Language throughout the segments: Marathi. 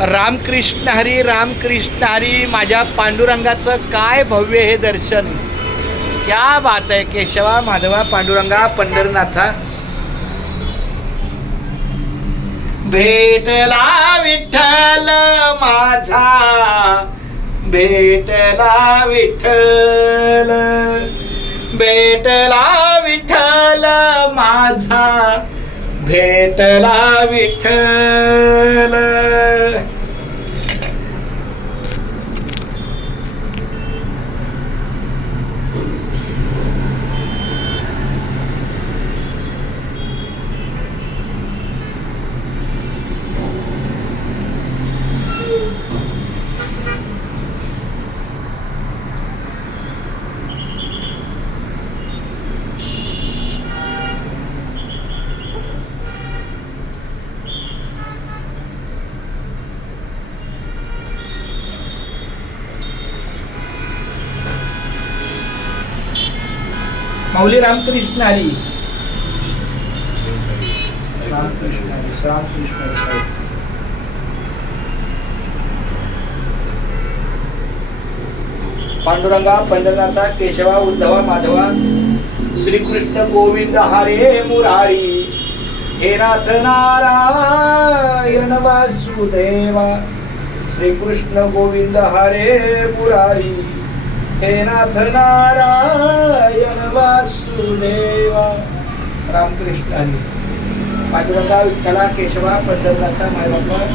रामकृष्ण हरी माझ्या पांडुरंगाचं काय भव्य हे दर्शन. क्या बात आहे. केशवा माधवा पांडुरंगा पंढरनाथा. भेटला विठ्ठल माझा, भेटला विठ्ठल, भेटला विठ्ठल माझा, भेटला विठ्ठल. माऊली रामकृष्ण हरी. रामकृष्ण हरी. रामकृष्ण हरी. पांडुरंगा पंढरनाथा केशवा उद्धवा माधवा श्रीकृष्ण गोविंद हरे मुरारी. हे नाथ नारायण वासुदेवा श्रीकृष्ण गोविंद हरे मुरारी. हे नाथ नारायण वासुदेवा. रामकृष्ण हरी. पांडुरंगा विठ्ठला केशवा पंढरनाथा मायबापा.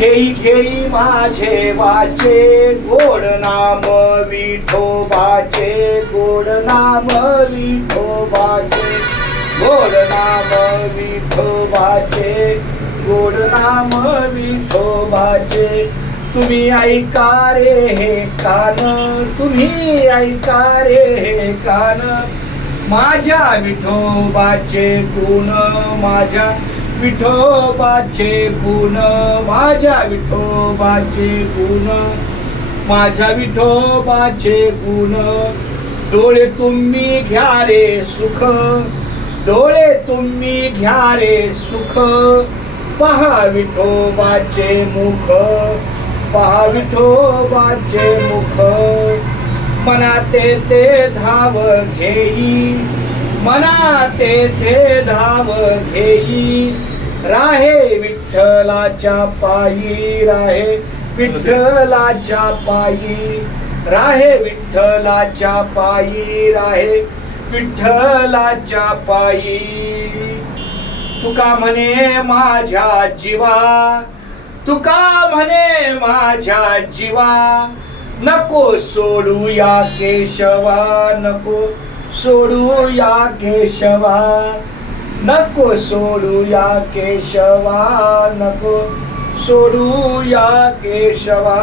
घेई घेई माझे वाचे गोड नाम विठोबाचे, गोड नाम विठोबाचे, गोड नाम विठोबाचे, गोड नाम विठोबाचे. तुम्ही ऐका रे हे कान, तुम्ही ऐका रे हे कान, माझ्या विठोबाचे गुण, माझ्या विठोबाचे गुण, माझ्या विठोबाचे गुण, माझ्या विठोबाचे गुण. डोळे तुम्ही घ्या रे सुख, डोळे तुम्ही घ्या रे सुख, पहा विठोबाचे मुख, पहा विठोबाचे मुख. मनाते ते धाव घेई, मनाते ते धाव घेई, राहे विठ्ठलाच्या पायी, राहे विठ्ठलाच्या पायी, राहे विठ्ठलाच्या पायी, राहे विठ्ठलाच्या पायी. तुका म्हणे माझ्या जीवा, तुका म्हणे माझ्या जीवा, नको सोडू या केशवा, नको सोडू या केशवा, नको सोडू या केशवा, नको सोडू या केशवा.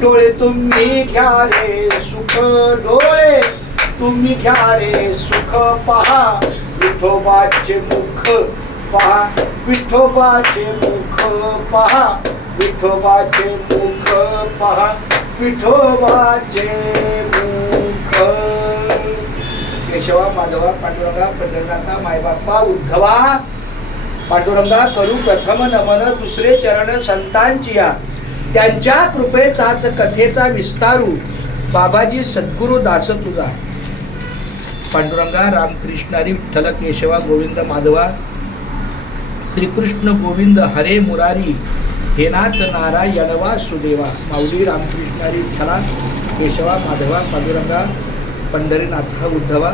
डोळे तुम्ही घ्या रे सुख, डोळे तुम्ही घ्या रे सुख, पहा विठोबाचे मुख, पहा विठोबाचे मुख, पहा विठोबाचे मुख, पहा विठोबाचे मुख. केशवा माधवा पांडुरंगा पंढरनाथा मायबापा उद्धवा. पांडुरंगा करू प्रथम नमन दुसरे चरण संतांची या, त्यांच्या कृपेचाच कथेचा विस्तारू, बाबाजी सद्गुरु दास तुझा. पांडुरंगा रामकृष्ण हरी विठ्ठल केशवा गोविंद माधवा श्रीकृष्ण गोविंद हरे मुरारी. हे नाथ नारायण वासुदेवा. माऊली रामकृष्ण हरी विठ्ठला केशवा माधवा पांडुरंगा पंढरीनाथ उद्धवा.